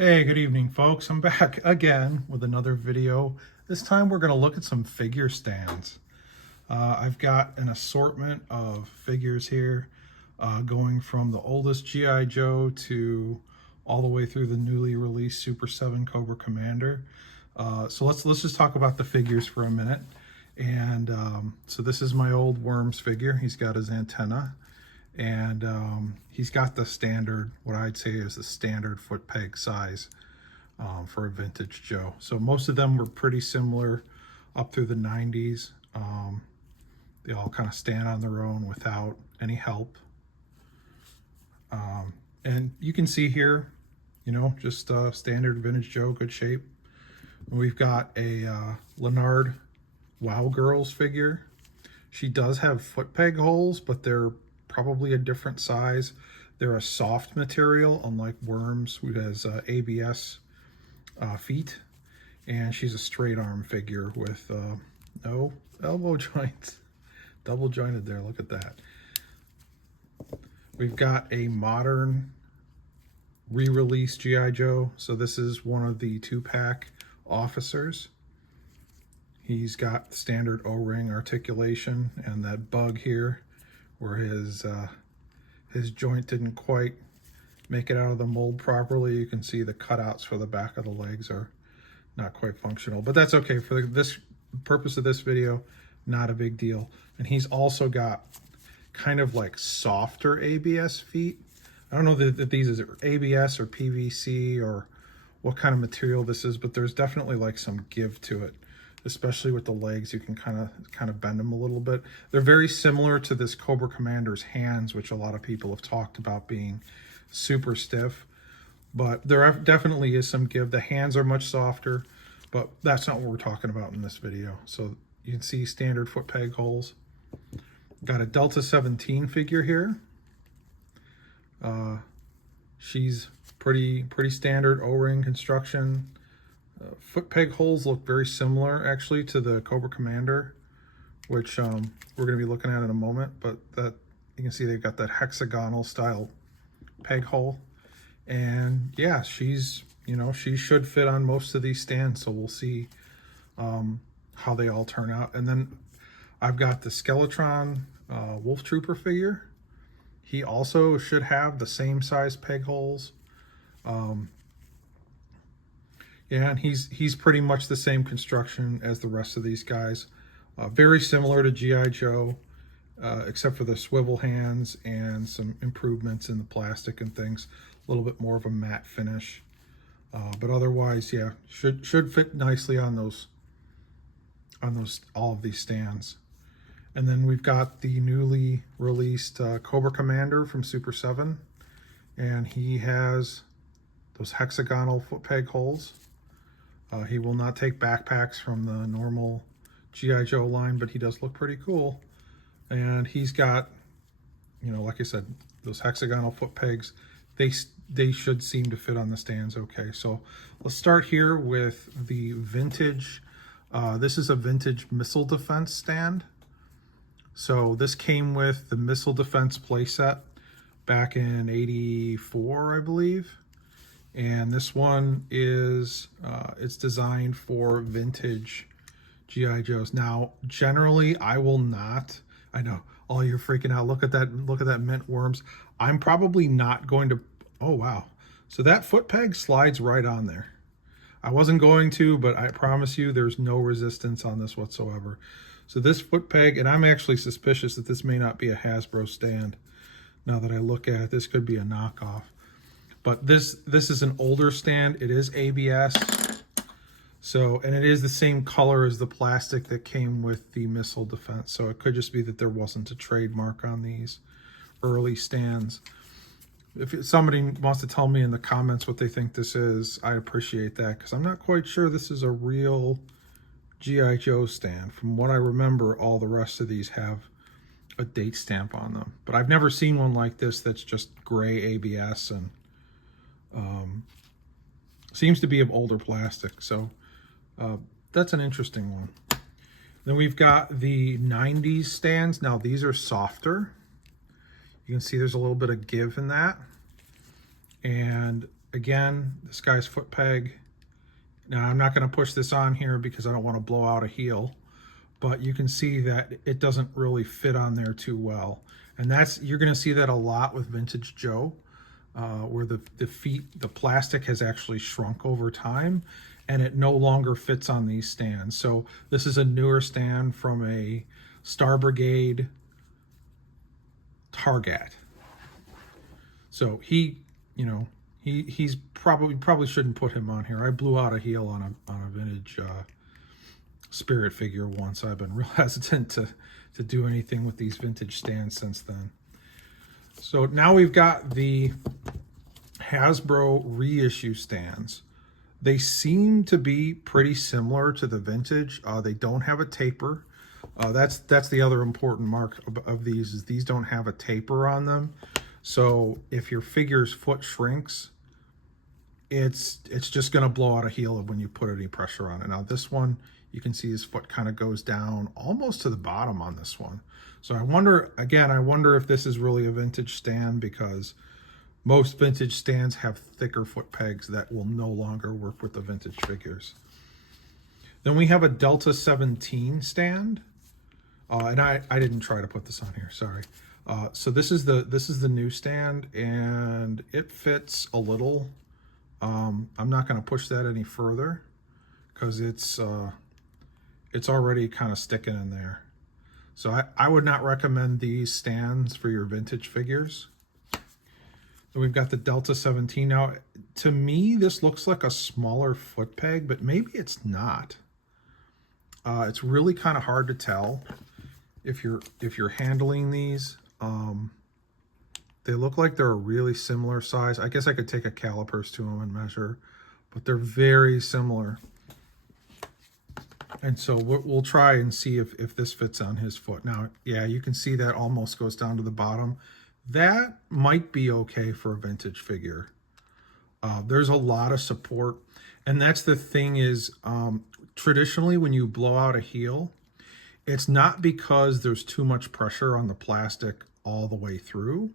Hey, good evening, folks. I'm back again with another video. This time we're going to look at some figure stands. I've got an assortment of figures here, going from the oldest G.I. Joe to all the way through the newly released Super 7 Cobra Commander. So let's just talk about the figures for a minute. And so this is my old Worms figure. He's got his antenna. And he's got the standard, what I'd say is the standard foot peg size for a vintage Joe. So most of them were pretty similar up through the 90s. They all kind of stand on their own without any help. And you can see here, you know, just standard vintage Joe, good shape. And we've got a Lanard Wow Girls figure. She does have foot peg holes, but they're probably a different size. They're a soft material, unlike Worms, who has ABS feet. And she's a straight arm figure with no elbow joints. Double jointed there, look at that. We've got a modern re-release G.I. Joe. So this is one of the 2-pack officers. He's got standard O-ring articulation and that bug here where his joint didn't quite make it out of the mold properly. You can see the cutouts for the back of the legs are not quite functional, but that's okay for this purpose of this video, not a big deal. And he's also got kind of like softer ABS feet. I don't know that these are ABS or PVC or what kind of material this is, but there's definitely like some give to it. Especially with the legs, you can kind of bend them a little bit. They're very similar to this Cobra Commander's hands, which a lot of people have talked about being super stiff. But there definitely is some give. The hands are much softer, but that's not what we're talking about in this video. So you can see standard foot peg holes. Got a Delta 17 figure here. She's pretty standard O-ring construction. Foot peg holes look very similar actually to the Cobra Commander, which we're going to be looking at in a moment, but that you can see they've got that hexagonal style peg hole. And yeah, she's, you know, she should fit on most of these stands, so we'll see how they all turn out. And then I've got the Skeletron Wolf Trooper figure. He also should have the same size peg holes. Yeah, and he's pretty much the same construction as the rest of these guys. Very similar to G.I. Joe, except for the swivel hands and some improvements in the plastic and things. A little bit more of a matte finish. But otherwise, yeah, should fit nicely on those all of these stands. And then we've got the newly released Cobra Commander from Super 7. And he has those hexagonal foot peg holes. He will not take backpacks from the normal G.I. Joe line, but he does look pretty cool. And he's got, you know, like I said, those hexagonal foot pegs. They should seem to fit on the stands okay. So let's start here with the vintage. This is a vintage missile defense stand. So this came with the missile defense playset back in '84, I believe. And this one is, it's designed for vintage G.I. Joes. Now, generally, I will not, I know, all you're freaking out, look at that mint Worms. I'm probably not going to, oh, wow. So that foot peg slides right on there. I wasn't going to, but I promise you there's no resistance on this whatsoever. So this foot peg, and I'm actually suspicious that this may not be a Hasbro stand. Now that I look at it, this could be a knockoff. But this is an older stand. It is ABS. So, and it is the same color as the plastic that came with the missile defense. So it could just be that there wasn't a trademark on these early stands. If somebody wants to tell me in the comments what they think this is, I appreciate that, because I'm not quite sure this is a real G.I. Joe stand. From what I remember, all the rest of these have a date stamp on them. But I've never seen one like this that's just gray ABS and seems to be of older plastic. So that's an interesting one. Then we've got the 90s stands. Now these are softer. You can see there's a little bit of give in that. And again, this guy's foot peg. Now I'm not going to push this on here because I don't want to blow out a heel, but you can see that it doesn't really fit on there too well. And you're going to see that a lot with Vintage Joe, where the plastic has actually shrunk over time and it no longer fits on these stands. So this is a newer stand from a Star Brigade Target. So he's probably shouldn't put him on here. I blew out a heel on a vintage Spirit figure once. I've been real hesitant to do anything with these vintage stands since then. So now we've got the Hasbro reissue stands. They seem to be pretty similar to the vintage. They don't have a taper. That's the other important mark of these, is these don't have a taper on them. So if your figure's foot shrinks, it's just going to blow out a heel when you put any pressure on it. Now this one, you can see his foot kind of goes down almost to the bottom on this one. So I wonder if this is really a vintage stand, because most vintage stands have thicker foot pegs that will no longer work with the vintage figures. Then we have a Delta 17 stand. And I didn't try to put this on here, sorry. So this is the new stand, and it fits a little. I'm not going to push that any further because it's already kind of sticking in there. So I would not recommend these stands for your vintage figures. So we've got the Delta 17. Now, to me, this looks like a smaller foot peg, but maybe it's not. It's really kind of hard to tell if you're handling these. They look like they're a really similar size. I guess I could take a calipers to them and measure, but they're very similar. And so we'll try and see if this fits on his foot. Now, yeah, you can see that almost goes down to the bottom. That might be okay for a vintage figure. There's a lot of support. And that's the thing is, traditionally when you blow out a heel, it's not because there's too much pressure on the plastic all the way through.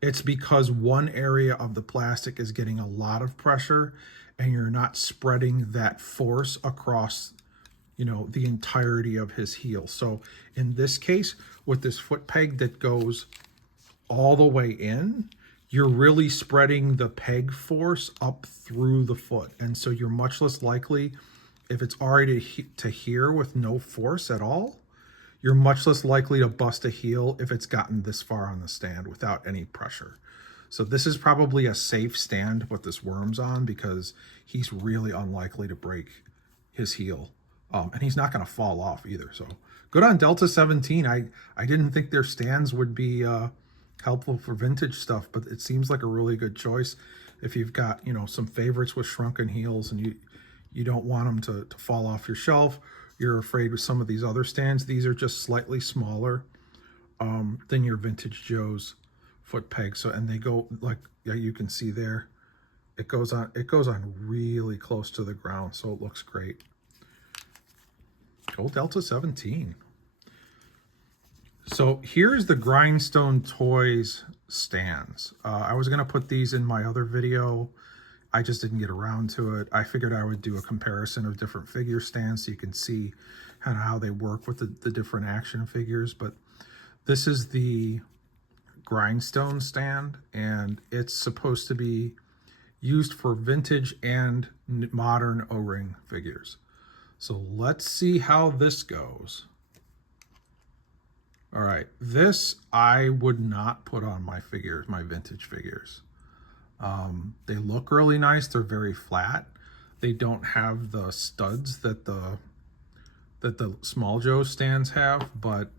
It's because one area of the plastic is getting a lot of pressure and you're not spreading that force across, the entirety of his heel. So in this case, with this foot peg that goes all the way in, you're really spreading the peg force up through the foot. And so you're much less likely, if it's already to here with no force at all, you're much less likely to bust a heel if it's gotten this far on the stand without any pressure. So this is probably a safe stand to put this Worms on, because he's really unlikely to break his heel. And he's not going to fall off either. So good on Delta 17. I didn't think their stands would be helpful for vintage stuff, but it seems like a really good choice if you've got, some favorites with shrunken heels and you don't want them to fall off your shelf. You're afraid with some of these other stands. These are just slightly smaller than your Vintage Joe's foot peg. So, and they go, like you can see there, it goes on really close to the ground. So it looks great. Go Delta 17. So here's the Grindstone Toys stands. I was going to put these in my other video. I just didn't get around to it. I figured I would do a comparison of different figure stands so you can see kind of how they work with the different action figures. But this is the Grindstone stand, and it's supposed to be used for vintage and modern O-ring figures. So let's see how this goes. All right, this I would not put on my figures, my vintage figures. They look really nice. They're very flat. They don't have the studs that the Smalljoes stands have, but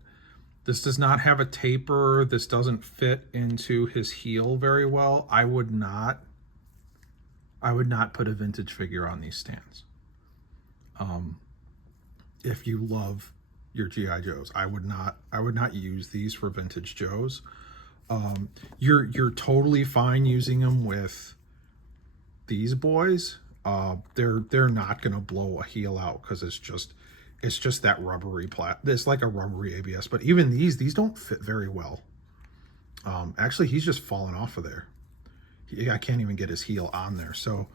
this does not have a taper. This doesn't fit into his heel very well. I would not put a vintage figure on these stands. If you love your G.I. Joes, I would not use these for Vintage Joes. You're totally fine using them with these boys. They're not gonna blow a heel out because it's just that rubbery it's like a rubbery ABS. But even these don't fit very well. Actually, he's just falling off of there. I can't even get his heel on there. So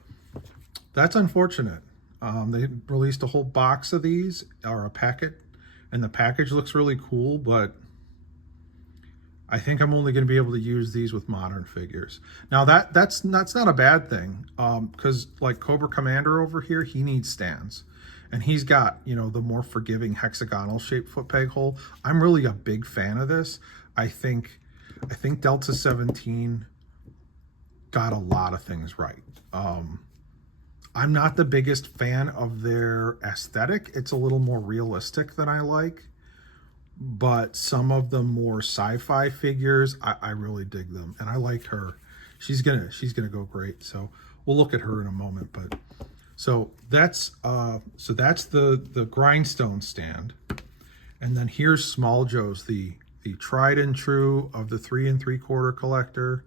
that's unfortunate. They released a whole box of these, or a packet, and the package looks really cool, but I think I'm only going to be able to use these with modern figures. Now that's not a bad thing, because like Cobra Commander over here, he needs stands, and he's got, you know, the more forgiving hexagonal shaped foot peg hole. I'm really a big fan of this. I think Delta 17 got a lot of things right. I'm not the biggest fan of their aesthetic. It's a little more realistic than I like. But some of the more sci-fi figures, I really dig them, and I like her. She's gonna go great. So we'll look at her in a moment. But so that's the Grindstone stand, and then here's Smalljoes, the tried and true of the 3 3/4 collector.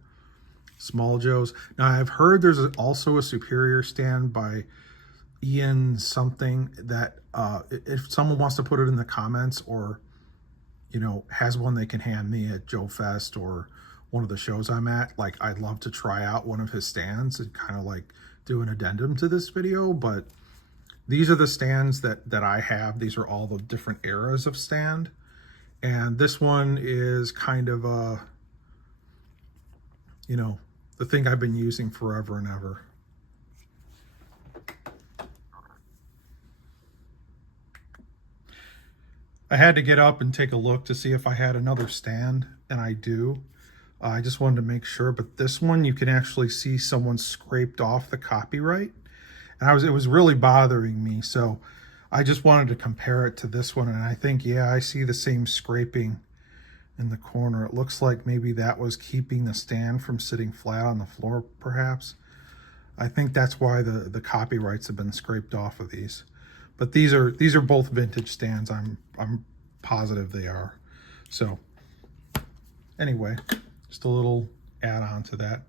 Smalljoes. Now I've heard there's also a superior stand by Ian something that if someone wants to put it in the comments, or you know, has one they can hand me at Joe Fest or one of the shows I'm at, like, I'd love to try out one of his stands and kind of like do an addendum to this video. But these are the stands that I have. These are all the different eras of stand, and this one is kind of a, you know, the thing I've been using forever and ever. I had to get up and take a look to see if I had another stand, and I do. I just wanted to make sure, but this one you can actually see someone scraped off the copyright, and it was really bothering me, so I just wanted to compare it to this one, and I think, yeah, I see the same scraping in the corner. It looks like maybe that was keeping the stand from sitting flat on the floor, perhaps. I think that's why the copyrights have been scraped off of these. But these are both vintage stands. I'm positive they are. So anyway, just a little add-on to that.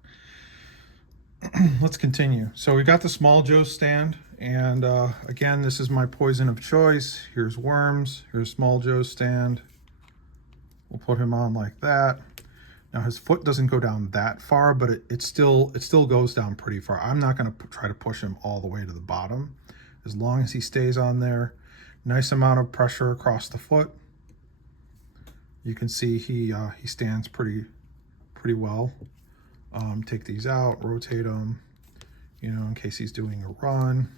Let's continue. So we got the Smalljoes stand, and again, this is my poison of choice. Here's Worms. Here's Smalljoes stand. We'll put him on like that. Now his foot doesn't go down that far, but it still goes down pretty far. I'm not going to try to push him all the way to the bottom. As long as he stays on there, nice amount of pressure across the foot. You can see he stands pretty well. Take these out, rotate them, you know, in case he's doing a run.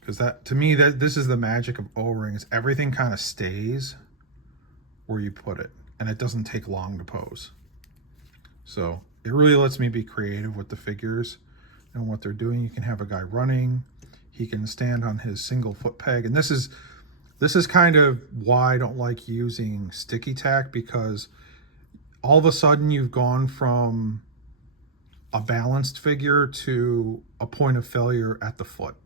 Because that, to me, this is the magic of O-rings. Everything kind of stays where you put it, and it doesn't take long to pose. So it really lets me be creative with the figures and what they're doing. You can have a guy running, he can stand on his single foot peg, and this is kind of why I don't like using sticky tack, because all of a sudden you've gone from a balanced figure to a point of failure at the foot.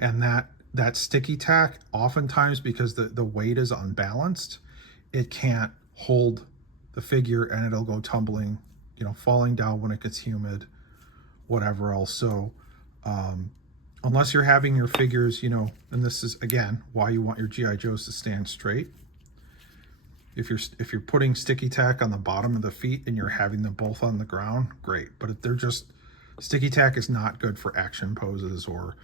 And that sticky tack, oftentimes, because the weight is unbalanced, it can't hold the figure, and it'll go tumbling, you know, falling down when it gets humid, whatever else. So unless you're having your figures, you know, and this is again why you want your GI Joes to stand straight. If you're putting sticky tack on the bottom of the feet and you're having them both on the ground, great. But if they're just, sticky tack is not good for action poses or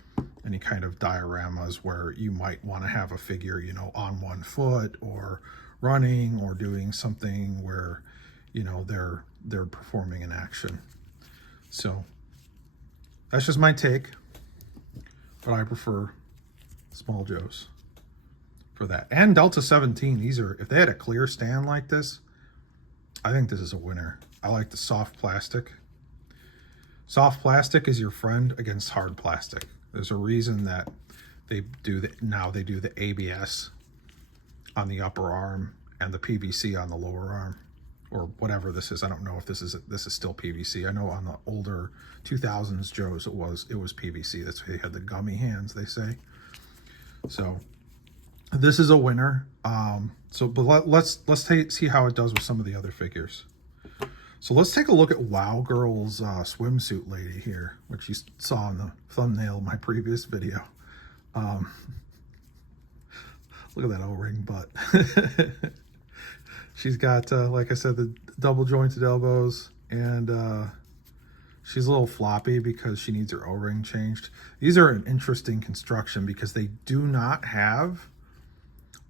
any kind of dioramas where you might want to have a figure, you know, on one foot or running or doing something where, you know, they're performing an action. So that's just my take, but I prefer Smalljoes for that. And Delta 17, these are, if they had a clear stand like this, I think this is a winner. I like the soft plastic. Soft plastic is your friend against hard plastic. There's a reason that they do the ABS on the upper arm and the PVC on the lower arm, or whatever this is. I don't know if this is still PVC. I know on the older 2000s Joes it was PVC. That's why they had the gummy hands, they say. So this is a winner. But let's see how it does with some of the other figures. So let's take a look at Wow Girls swimsuit lady here, which you saw in the thumbnail of my previous video. Look at that O-ring butt. She's got, like I said, the double jointed elbows and she's a little floppy because she needs her O-ring changed. These are an interesting construction because they do not have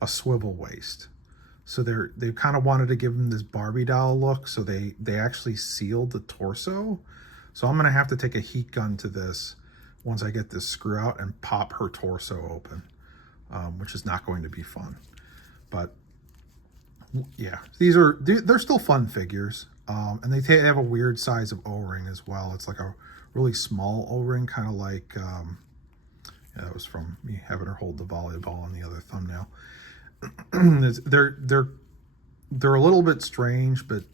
a swivel waist. So they kind of wanted to give them this Barbie doll look, so they actually sealed the torso. So I'm going to have to take a heat gun to this once I get this screw out and pop her torso open, which is not going to be fun. But yeah, they're still fun figures. And they have a weird size of O-ring as well. It's like a really small O-ring, kind of like, yeah, that was from me having her hold the volleyball on the other thumbnail. They're a little bit strange, but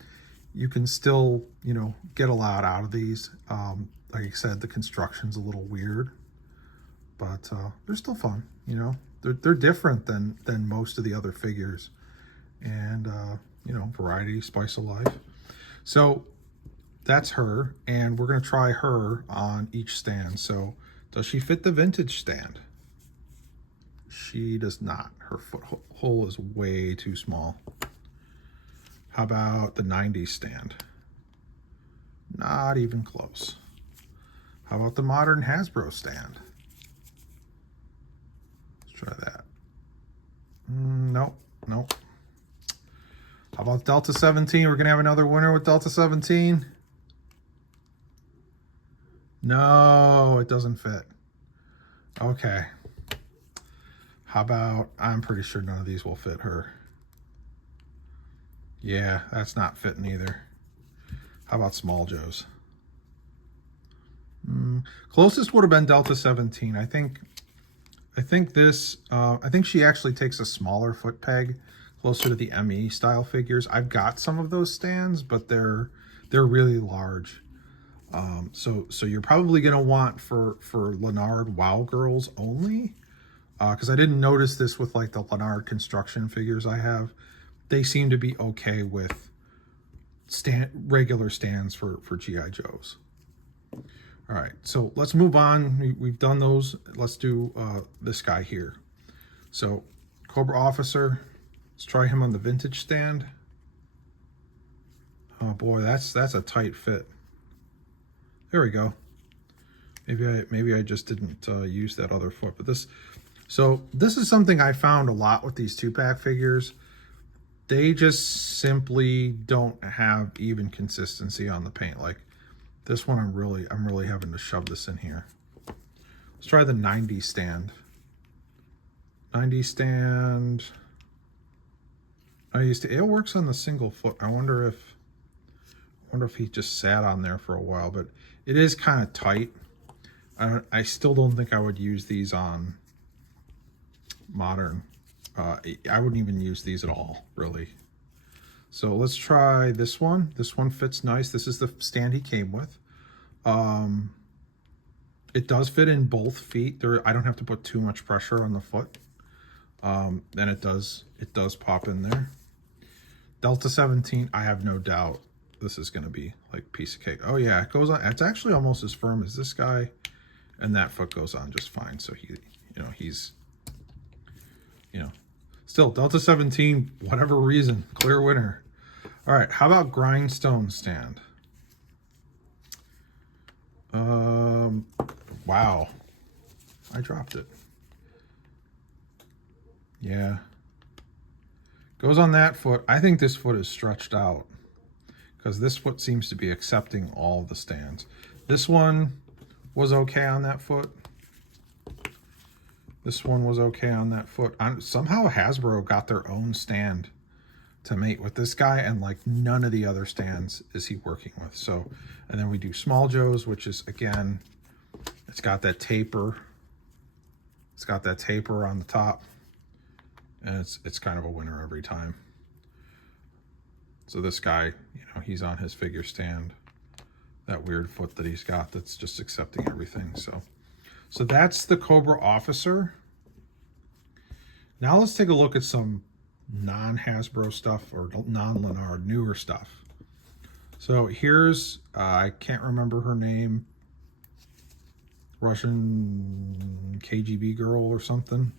you can still, you know, get a lot out of these. Like I said, the construction's a little weird, but they're still fun. You know, they're different than most of the other figures, and you know, variety, spice of life. So that's her, and we're gonna try her on each stand. So does she fit the vintage stand? She does not. Her foot hole is way too small. How about the 90s stand? Not even close. How about the modern Hasbro stand? Let's try that. Nope. How about Delta 17? We're gonna have another winner with Delta 17. No, it doesn't fit. Okay. How about, I'm pretty sure none of these will fit her. Yeah, that's not fitting either. How about Smalljoes? Closest would have been Delta 17. I think this, I think she actually takes a smaller foot peg, closer to the ME style figures. I've got some of those stands, but they're really large. So you're probably gonna want for Lanard Wow Girls only. Because I didn't notice this with like the Lanard construction figures I have. They seem to be okay with regular stands for G.I. Joes. All right, so let's move on. We've done those. Let's do this guy here. So Cobra Officer, let's try him on the vintage stand. Oh boy, that's a tight fit. There we go. Maybe I just didn't use that other foot, but this. So this is something I found a lot with these 2-pack figures. They just simply don't have even consistency on the paint. Like this one, I'm really having to shove this in here. Let's try the 90 stand. 90 stand. It works on the single foot. I wonder if he just sat on there for a while, but it is kind of tight. I still don't think I would use these on modern. I wouldn't even use these at all, really. So let's try this one. This one fits nice. This is the stand he came with. It does fit in both feet. I don't have to put too much pressure on the foot. And it does pop in there. Delta 17, I have no doubt this is going to be like piece of cake. Oh yeah, it goes on. It's actually almost as firm as this guy, and that foot goes on just fine. So he's still Delta 17, whatever reason, clear winner. All right, how about Grindstone stand? Wow, I dropped it. Yeah, goes on that foot. I think this foot is stretched out because this foot seems to be accepting all the stands. This one was okay on that foot. This one was okay on that foot. Somehow Hasbro got their own stand to mate with this guy, and like none of the other stands is he working with. So, and then we do Smalljoes, which is, again, it's got that taper. It's got that taper on the top, and it's kind of a winner every time. So this guy, he's on his figure stand, that weird foot that he's got that's just accepting everything. So that's the Cobra Officer. Now let's take a look at some non-Hasbro stuff, or non-Lanard, newer stuff. So here's, I can't remember her name, Russian KGB girl or something.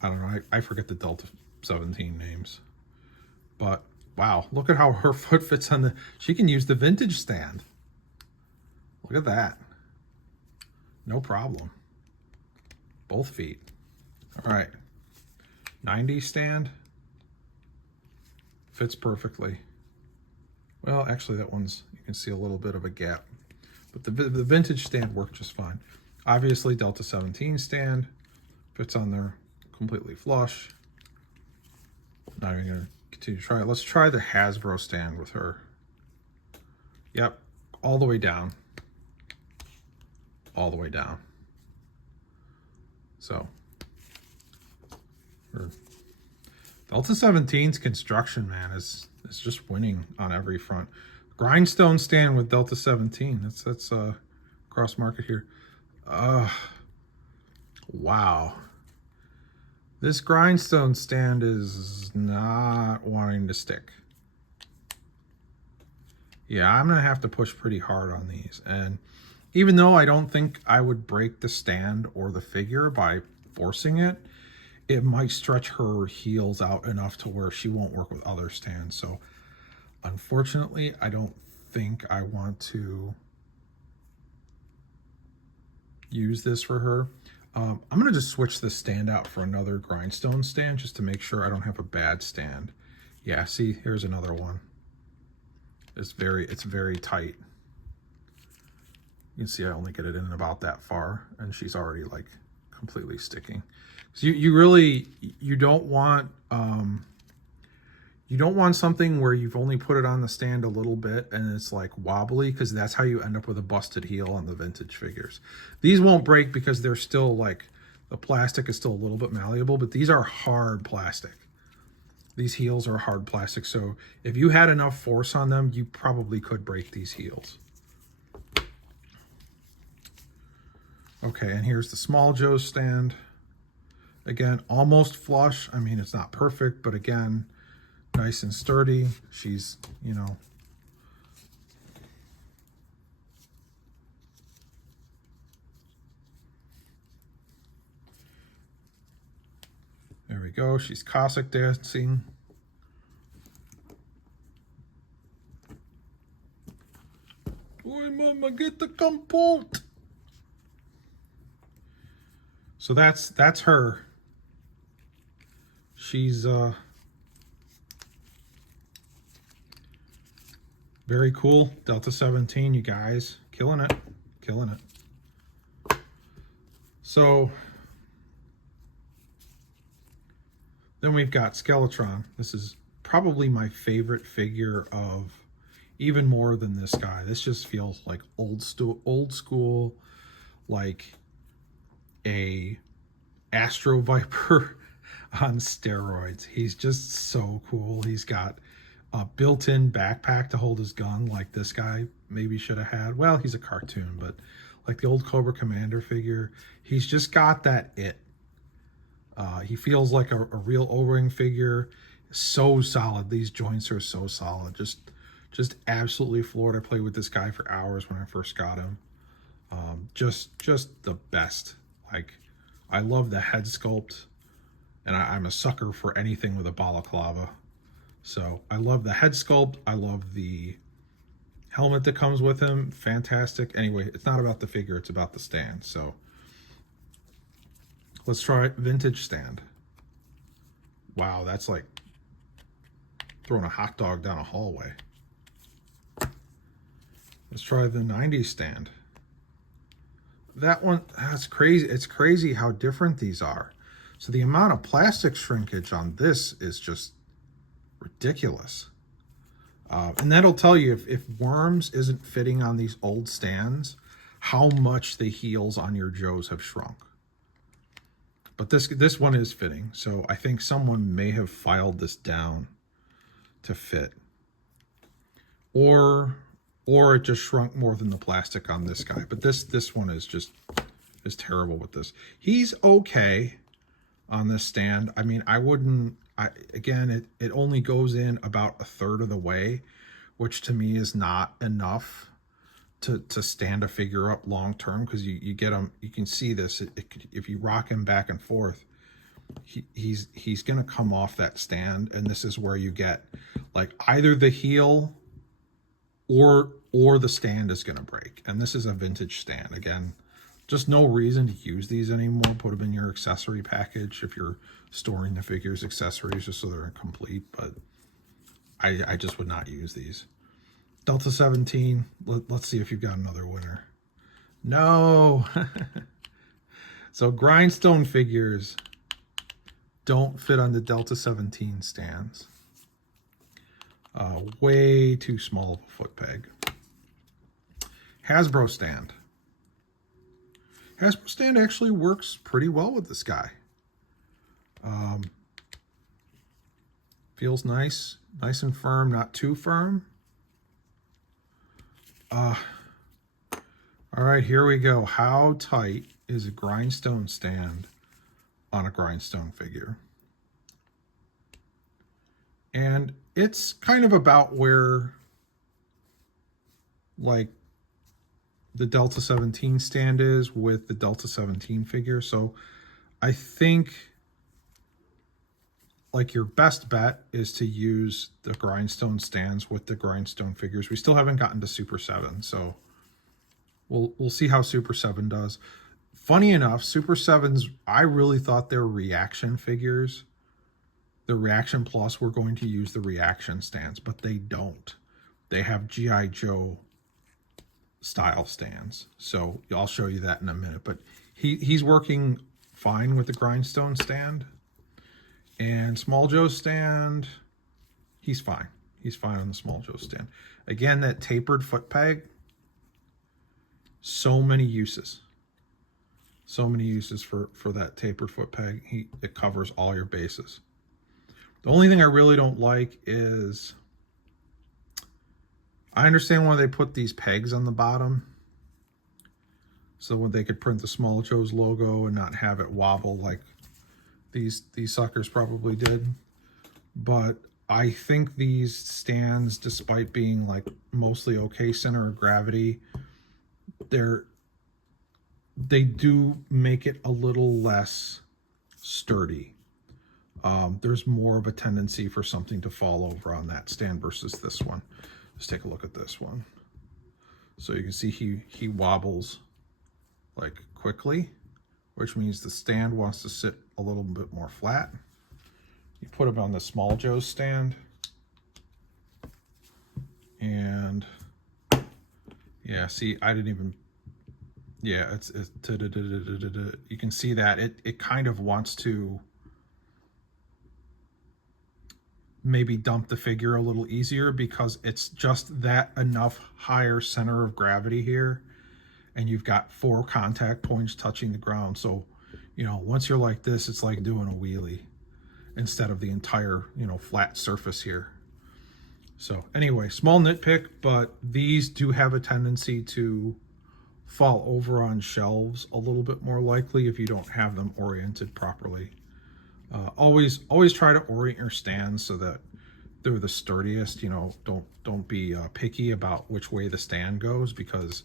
I don't know, I forget the Delta 17 names. But Wow, look at how her foot fits on the... She can use the vintage stand. Look at that. No problem. Both feet. All right. 90 stand. Fits perfectly. Well, actually, that one's... You can see a little bit of a gap. But the vintage stand worked just fine. Obviously, Delta 17 stand. Fits on there completely flush. Not even going to continue to try it. Let's try the Hasbro stand with her. Yep. All the way down. All the way down. So, Delta 17's construction, man, is just winning on every front. Grindstone stand with Delta 17. That's cross market here. Wow. This Grindstone stand is not wanting to stick. Yeah, I'm gonna have to push pretty hard on these. And even though I don't think I would break the stand or the figure by forcing it, it might stretch her heels out enough to where she won't work with other stands. So unfortunately, I don't think I want to use this for her. I'm going to just switch the stand out for another Grindstone stand just to make sure I don't have a bad stand. Yeah, see, here's another one. It's very tight. You can see I only get it in about that far, and she's already like completely sticking. So you don't want something where you've only put it on the stand a little bit and it's like wobbly, because that's how you end up with a busted heel on the vintage figures. These won't break because they're still like, the plastic is still a little bit malleable, but these are hard plastic. These heels are hard plastic, so if you had enough force on them, you probably could break these heels. Okay, and here's the Smalljoes stand. Again, almost flush. I mean, it's not perfect, but again, nice and sturdy. She's, you know, there we go. She's Cossack dancing. Boy, mama, get the compote. So that's her. She's very cool. Delta 17, you guys. Killing it. Killing it. So then we've got Skeletron. This is probably my favorite figure of, even more than this guy. This just feels like old school, like a Astro Viper on steroids. He's just so cool. He's got a built-in backpack to hold his gun, like this guy maybe should have had. Well, he's a cartoon, but like the old Cobra Commander figure, he's just got that it. He feels like a real O-ring figure. So solid. These joints are so solid. Just absolutely floored. I played with this guy for hours when I first got him. Just the best. Like, I love the head sculpt, and I'm a sucker for anything with a balaclava. So I love the head sculpt. I love the helmet that comes with him. Fantastic. Anyway, it's not about the figure, it's about the stand. So let's try vintage stand. Wow, that's like throwing a hot dog down a hallway. Let's try the 90s stand. That one, that's crazy. It's crazy how different these are. So the amount of plastic shrinkage on this is just ridiculous. And that'll tell you if worms isn't fitting on these old stands, how much the heels on your Joes have shrunk. But this one is fitting. So I think someone may have filed this down to fit. Or it just shrunk more than the plastic on this guy. But this one is terrible with this. He's okay on this stand. I mean, again, it only goes in about 1/3 of the way, which to me is not enough to stand a figure up long term, because you get them, you can see this, if you rock him back and forth, he's gonna come off that stand, and this is where you get like either the heel or the stand is gonna break. And this is a vintage stand. Again, just no reason to use these anymore. Put them in your accessory package if you're storing the figures accessories, just so they're complete. But I just would not use these. Delta 17, let's see if you've got another winner. No. So Grindstone figures don't fit on the Delta 17 stands. Way too small of a foot peg. Hasbro stand. Hasbro stand actually works pretty well with this guy. Feels nice and firm, not too firm. All right, here we go. How tight is a Grindstone stand on a Grindstone figure? And it's kind of about where like the Delta 17 stand is with the Delta 17 figure. So I think like your best bet is to use the Grindstone stands with the Grindstone figures. We still haven't gotten to Super 7, so we'll see how Super 7 does. Funny enough, Super 7s, I really thought their reaction figures, the Reaction Plus, were going to use the reaction stands, but they don't. They have G.I. Joe style stands. So I'll show you that in a minute. But he's working fine with the Grindstone stand. And Smalljoes stand, he's fine. He's fine on the Smalljoes stand. Again, that tapered foot peg, so many uses. So many uses for that tapered foot peg. It covers all your bases. The only thing I really don't like is, I understand why they put these pegs on the bottom, so when they could print the Smalljoes logo and not have it wobble like these suckers probably did. But I think these stands, despite being like mostly okay center of gravity, they do make it a little less sturdy. There's more of a tendency for something to fall over on that stand versus this one. Let's take a look at this one. So you can see he wobbles like quickly, which means the stand wants to sit a little bit more flat. You put it on the Smalljoes stand, and yeah, see, I didn't even, yeah, it's you can see that it kind of wants to maybe dump the figure a little easier because it's just that enough higher center of gravity here, and you've got 4 contact points touching the ground. So, you know, once you're like this, it's like doing a wheelie instead of the entire, you know, flat surface here. So anyway, small nitpick, but these do have a tendency to fall over on shelves a little bit more likely if you don't have them oriented properly. Always try to orient your stands so that they're the sturdiest. You know, don't be picky about which way the stand goes, because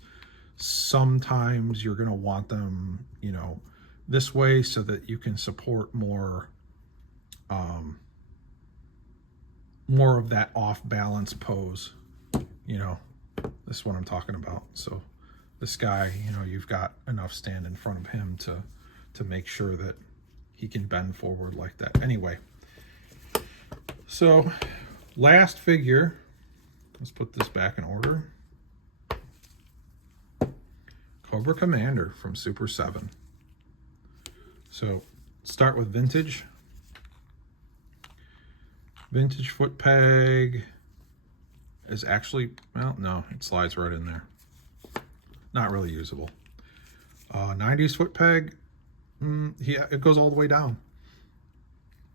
sometimes you're going to want them, you know, this way so that you can support more of that off balance pose. You know, this is what I'm talking about. So this guy, you know, you've got enough stand in front of him to make sure that he can bend forward like that. Anyway, so last figure, let's put this back in order. Cobra Commander from Super 7. So start with vintage. Vintage foot peg is actually, well, no, it slides right in there. Not really usable. 90s foot peg, yeah, it goes all the way down.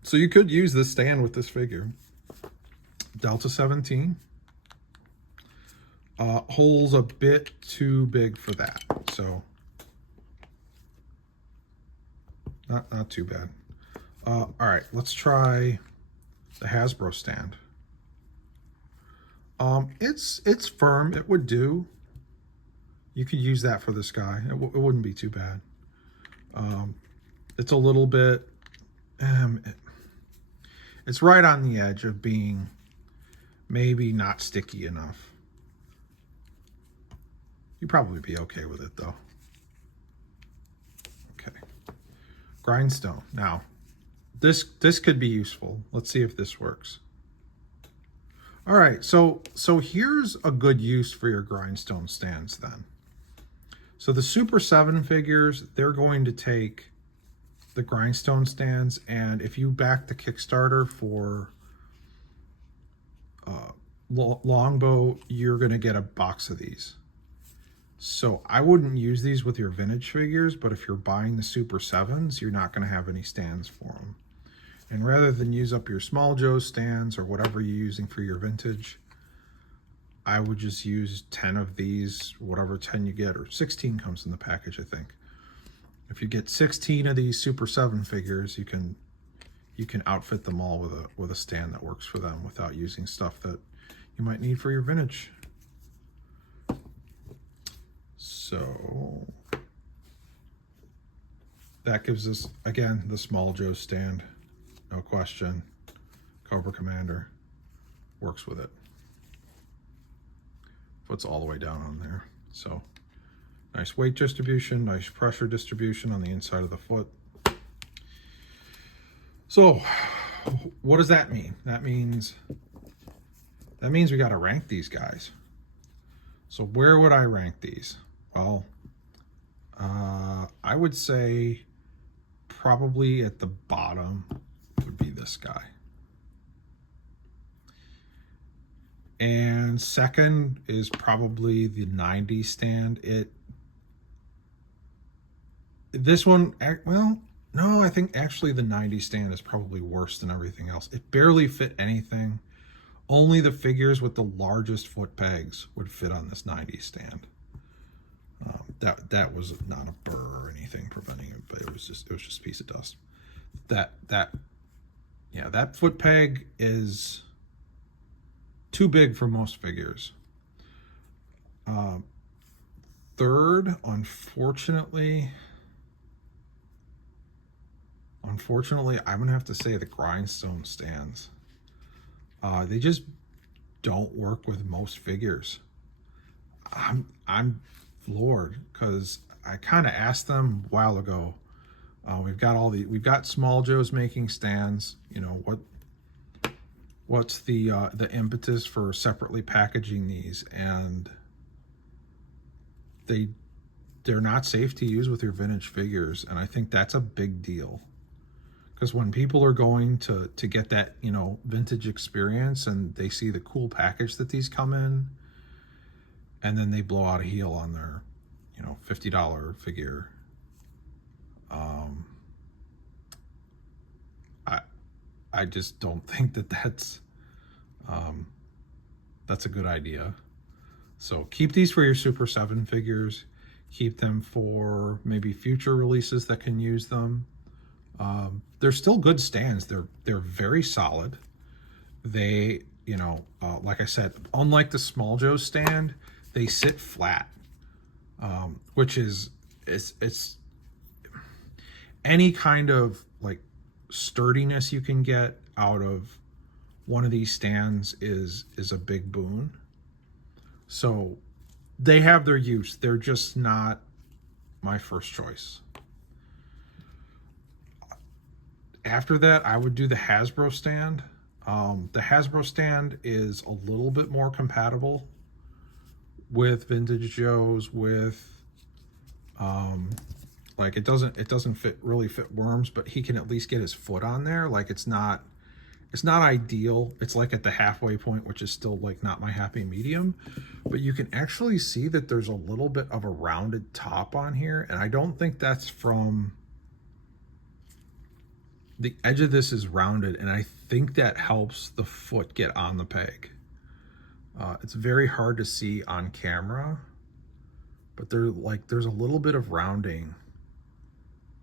So you could use this stand with this figure. Delta 17. Hole's a bit too big for that, so not too bad. All right, let's try the Hasbro stand. It's firm. It would do. You could use that for this guy. It wouldn't be too bad. It's a little bit it's right on the edge of being maybe not sticky enough. You'd probably be okay with it though. Okay. Grindstone. Now, this could be useful. Let's see if this works. All right, so here's a good use for your grindstone stands then. So the Super 7 figures, they're going to take the grindstone stands, and if you back the Kickstarter for Longbow, you're going to get a box of these. So I wouldn't use these with your vintage figures, but if you're buying the Super 7s, you're not going to have any stands for them. And rather than use up your Smalljoes stands or whatever you're using for your vintage, I would just use 10 of these, whatever 10 you get, or 16 comes in the package, I think. If you get 16 of these Super 7 figures, you can outfit them all with a stand that works for them without using stuff that you might need for your vintage. So that gives us, again, the Smalljoes stand. No question. Cobra Commander works with it. Foot's all the way down on there. So nice weight distribution, nice pressure distribution on the inside of the foot. So what does that mean? That means we got to rank these guys. So where would I rank these? Well, I would say probably at the bottom would be this guy. And second is probably the 90 stand. This one, well, no, I think actually the 90 stand is probably worse than everything else. It barely fit anything. Only the figures with the largest foot pegs would fit on this 90 stand. That was not a burr or anything preventing it, but it was just a piece of dust. That foot peg is too big for most figures. Third, unfortunately, I'm gonna have to say the grindstone stands. They just don't work with most figures. I'm floored because I kind of asked them a while ago. We've got Smalljoes making stands. You know, what's the impetus for separately packaging these? And they're not safe to use with your vintage figures, and I think that's a big deal. Because when people are going to get that, you know, vintage experience and they see the cool package that these come in, and then they blow out a heel on their, you know, $50 figure, I just don't think that's a good idea. So keep these for your Super 7 figures. Keep them for maybe future releases that can use them. They're still good stands. They're very solid. They, you know, like I said, unlike the Smalljoes stand, they sit flat, which is it's any kind of like sturdiness you can get out of one of these stands is a big boon. So they have their use. They're just not my first choice. After that, I would do the Hasbro stand. The Hasbro stand is a little bit more compatible with Vintage Joes, with like it doesn't really fit Worms, but he can at least get his foot on there. Like it's not ideal. It's like at the halfway point, which is still like not my happy medium, but you can actually see that there's a little bit of a rounded top on here, and I don't think that's from the edge of this is rounded, and I think that helps the foot get on the peg. It's very hard to see on camera, but there's a little bit of rounding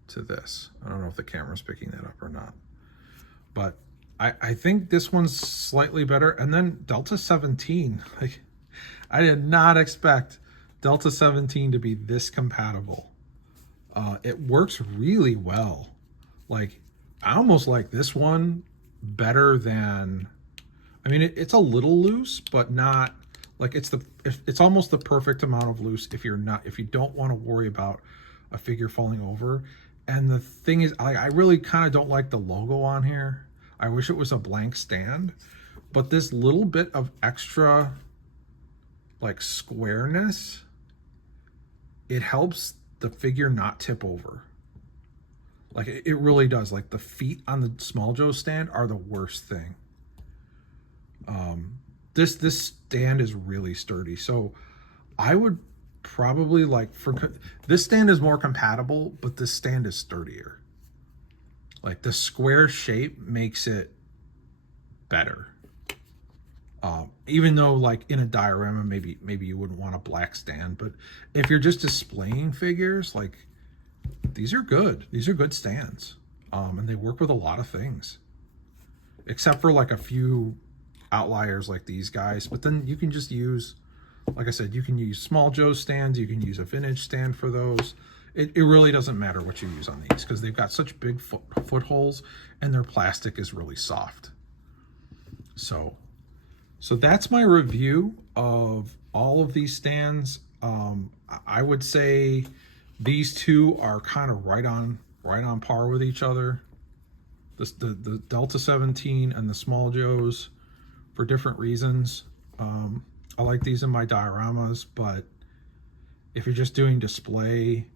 to this. I don't know if the camera's picking that up or not, but I think this one's slightly better. And then Delta 17, like I did not expect Delta 17 to be this compatible. It works really well. Like I almost like this one better than, I mean, it's a little loose, but not like it's almost the perfect amount of loose if you don't want to worry about a figure falling over. And the thing is, I really kind of don't like the logo on here. I wish it was a blank stand, but this little bit of extra like squareness, it helps the figure not tip over. Like it really does. Like the feet on the Smalljoes stand are the worst thing. This stand is really sturdy. So I would probably like this stand is more compatible, but this stand is sturdier. Like the square shape makes it better. Even though like in a diorama, maybe you wouldn't want a black stand, but if you're just displaying figures, like these are good. These are good stands. And they work with a lot of things, except for like a few outliers like these guys. But then you can just use, like I said, you can use Smalljoes stands. You can use a vintage stand for those. It really doesn't matter what you use on these because they've got such big footholds and their plastic is really soft. So that's my review of all of these stands. I would say these two are kind of right on par with each other. The Delta 17 and the Smalljoes for different reasons. I like these in my dioramas, but if you're just doing display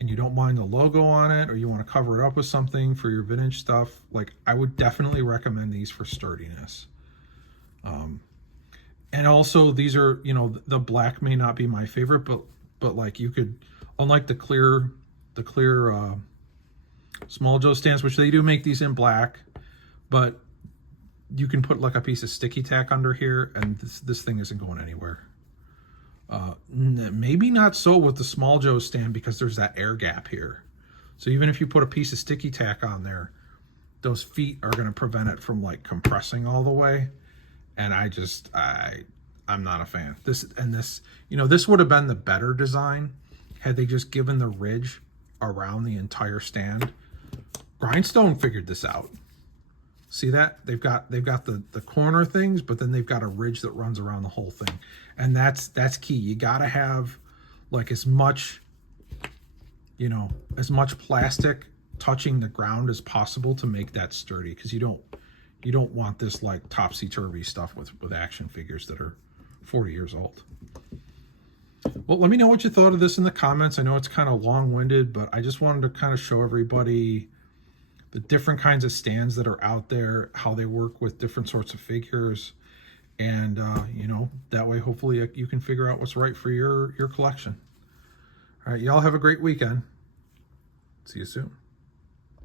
and you don't mind the logo on it, or you want to cover it up with something for your vintage stuff, like I would definitely recommend these for sturdiness. And also these are, you know, the black may not be my favorite, but like you could, unlike the clear Smalljoes stands, which they do make these in black, but you can put like a piece of sticky tack under here and this thing isn't going anywhere. Maybe not so with the Smalljoes stand because there's that air gap here. So even if you put a piece of sticky tack on there, those feet are going to prevent it from like compressing all the way. And I'm not a fan. This, you know, this would have been the better design had they just given the ridge around the entire stand. Grindstone figured this out. See that? They've got the corner things, but then they've got a ridge that runs around the whole thing. And that's key. You got to have like as much, you know, as much plastic touching the ground as possible to make that sturdy, because you don't want this like topsy-turvy stuff with action figures that are 40 years old. Well, let me know what you thought of this in the comments. I know it's kind of long-winded, but I just wanted to kind of show everybody the different kinds of stands that are out there, how they work with different sorts of figures, and you know, that way hopefully you can figure out what's right for your collection. All right, y'all have a great weekend. See you soon.